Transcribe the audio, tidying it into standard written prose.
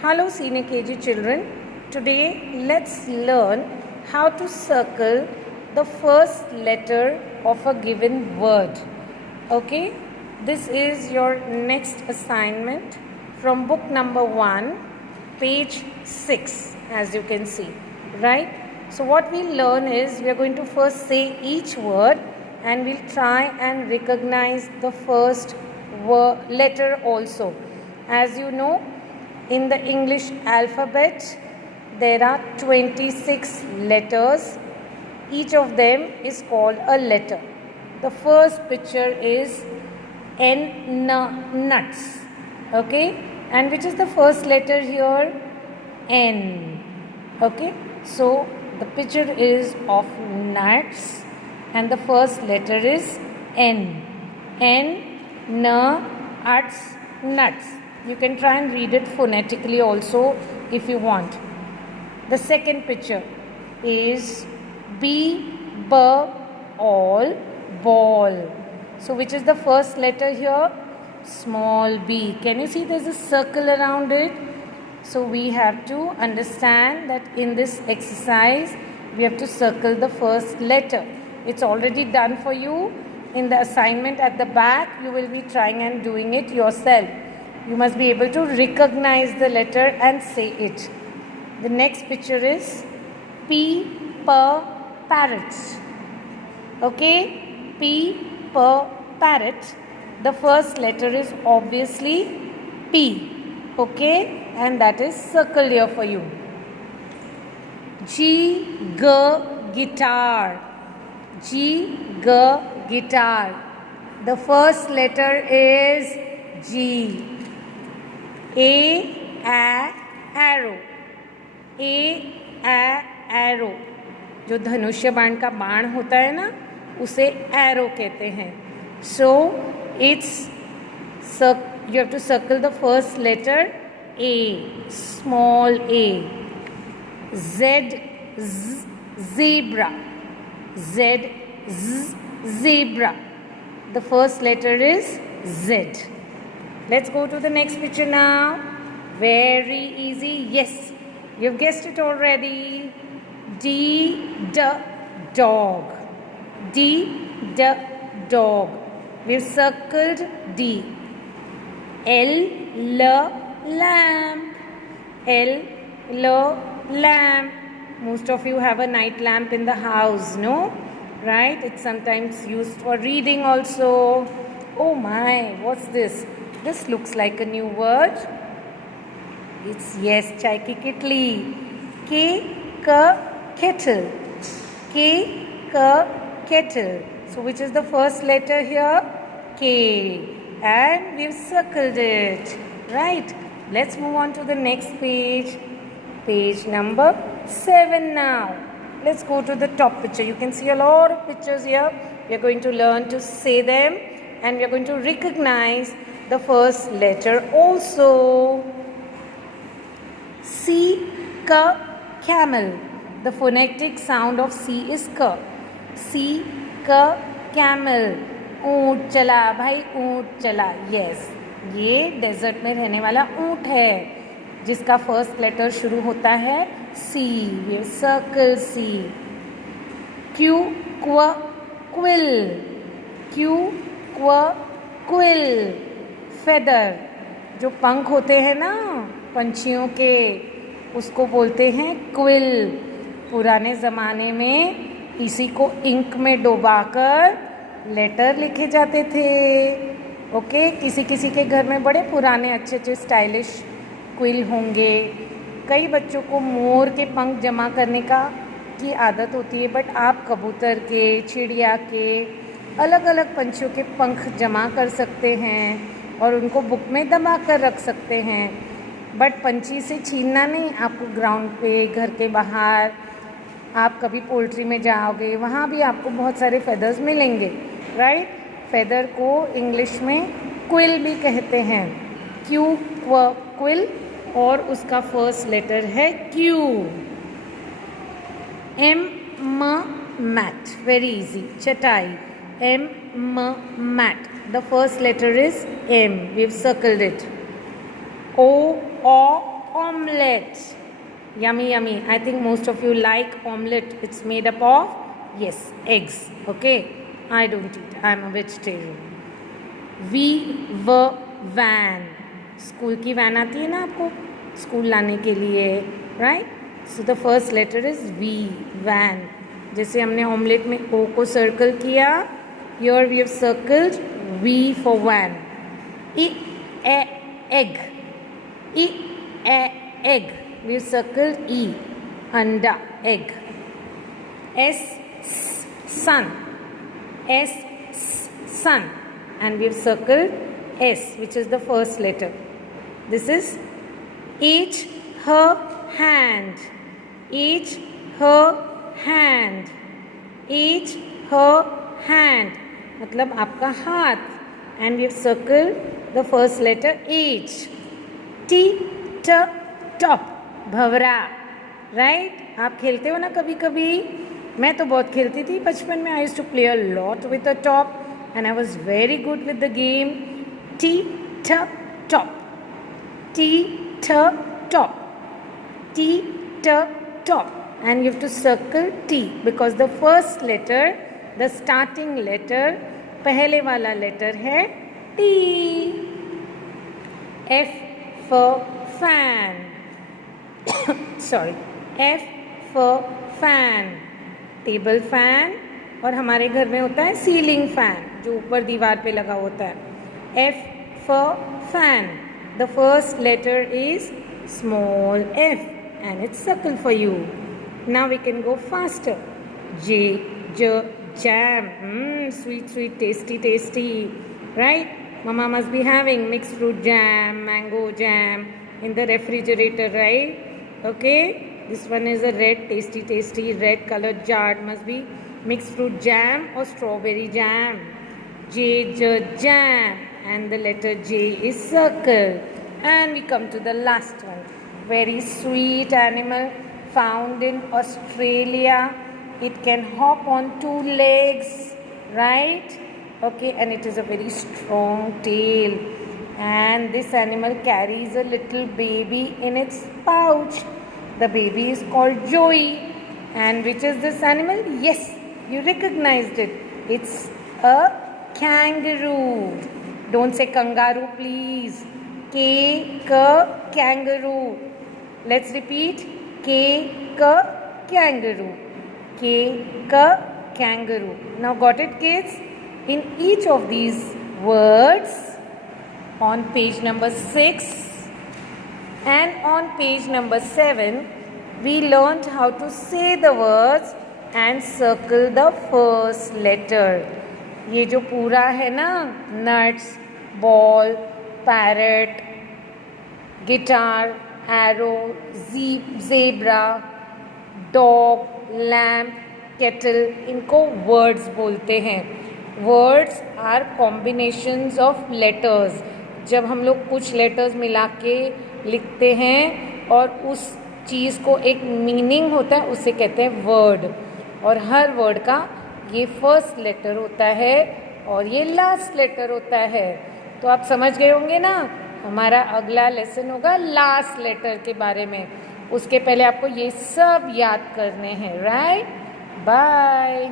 Hello Senior KG children. Today let's learn how to circle the first letter of a given word. Okay, this is your next assignment from book number 1, page 6, as you can see, right? So what we'll learn is we are going to first say each word and we'll try and recognize the first letter also. As you know, in the English alphabet, there are 26 letters. Each of them is called a letter. The first picture is nuts. Okay? And which is the first letter here? N. Okay? So, the picture is of nuts and the first letter is N. N, nuts, nuts. You can try and read it phonetically also if you want. The second picture is all, ball. So which is the first letter here? Small b. Can you see there's a circle around it? So we have to understand that in this exercise we have to circle the first letter. It's already done for you. In the assignment at the back, you will be trying and doing it yourself. You must be able to recognize the letter and say it. The next picture is parrot. Okay? Parrot. The first letter is obviously P. Okay? And that is circled here for you. Guitar. Guitar. The first letter is G. Arrow. Arrow. जो धनुष्य बाण का बाण होता है ना, उसे arrow कहते हैं. So it's you have to circle the first letter A, small a. Zebra. Zebra. The first letter is Z. Let's go to the next picture now. Very easy. Yes, you've guessed it already. Dog. Dog. We've circled D. Lamp. Lamp. Most of you have a night lamp in the house, no? Right? It's sometimes used for reading also. Oh my, what's this? This looks like a new word. It's chai ki kitli. Kettle. Kettle. So which is the first letter here? K. And we've circled it. Right. Let's move on to the next page. Page number 7 now. Let's go to the top picture. You can see a lot of pictures here. We are going to learn to say them and we are going to recognize the first letter also. C, camel. The phonetic sound of C is K. C, camel. ऊंट चला भाई, ऊंट चला. Yes, ये desert में रहने वाला ऊंट है जिसका फर्स्ट लेटर शुरू होता है C. We have circled C. Quill. Quill. Feather. जो पंख होते हैं ना पंछियों के, उसको बोलते हैं क्विल. पुराने ज़माने में इसी को इंक में डुबाकर लेटर लिखे जाते थे. ओके, किसी के घर में बड़े पुराने अच्छे स्टाइलिश क्विल होंगे. कई बच्चों को मोर के पंख जमा करने की आदत होती है, बट आप कबूतर के, चिड़िया के, अलग अलग पंछियों के पंख जमा कर सकते हैं और उनको बुक में दबा कर रख सकते हैं. बट पंछी से छीनना नहीं. आपको ग्राउंड पे, घर के बाहर, आप कभी पोल्ट्री में जाओगे, वहाँ भी आपको बहुत सारे फेदर्स मिलेंगे. राइट? फेदर को इंग्लिश में क्विल भी कहते हैं. क्विल. और उसका फर्स्ट लेटर है Q. मैट. Very easy. चटाई. Mat. The first letter is M. We've circled it. omelette. Yummy, yummy. I think most of you like omelette. It's made up of, yes, eggs. Okay, I don't eat. I'm a vegetarian. We were van. School की van आती है ना आपको school लाने के लिए, right? So the first letter is V, van. जैसे हमने ऑमलेट में ओ को सर्कल किया, here we have circled V for van. E A egg, E A egg. We have circled E, anda, egg. S, sun, S, sun, and we have circled S, which is the first letter. This is each her hand, each her hand, each her hand. मतलब आपका हाथ. And we have circled the first letter H. T, T, top. Bhawra, right? आप खेलते हो ना कभी कभी. मैं तो बहुत खेलती थी बचपन में. I used to play a lot with the top and I was very good with the game. T ठ टॉप, टी ठ टॉप, टी ठ top. And you have to circle T because the first letter, the starting letter, पहले वाला letter है T. F for fan. Sorry, F for fan, table fan. और हमारे घर में होता है सीलिंग फैन जो ऊपर दीवार पे लगा होता है. F for fan. The first letter is small f and it's circle for you. Now we can go faster. J, jam. Sweet, sweet, tasty, tasty. Right? Mama must be having mixed fruit jam, mango jam in the refrigerator, right? Okay, this one is a red, tasty red colored jar. It must be mixed fruit jam or strawberry jam. J, jam, and the letter J is circle. And we come to the last one. Very sweet animal found in Australia. It can hop on 2 legs, right? Okay, and it is a very strong tail. And this animal carries a little baby in its pouch. The baby is called Joey. And which is this animal? Yes, you recognized it. It's a kangaroo. Don't say kangaroo, please. Kangaroo. Let's repeat. Kangaroo. Kangaroo. Now got it, kids? In each of these words, on page number 6 and on page number 7, we learned how to say the words and circle the first letter. ये जो पूरा है ना, nuts, ball, parrot, guitar, arrow, zebra, dog, lamb, kettle, इनको words बोलते हैं. Words are combinations of letters. जब हम लोग कुछ लेटर्स मिला के लिखते हैं और उस चीज़ को एक मीनिंग होता है, उसे कहते हैं वर्ड. और हर वर्ड का ये फर्स्ट लेटर होता है और ये लास्ट लेटर होता है. तो आप समझ गए होंगे ना. हमारा अगला लेसन होगा लास्ट लेटर के बारे में. उसके पहले आपको ये सब याद करने हैं, राइट? बाय.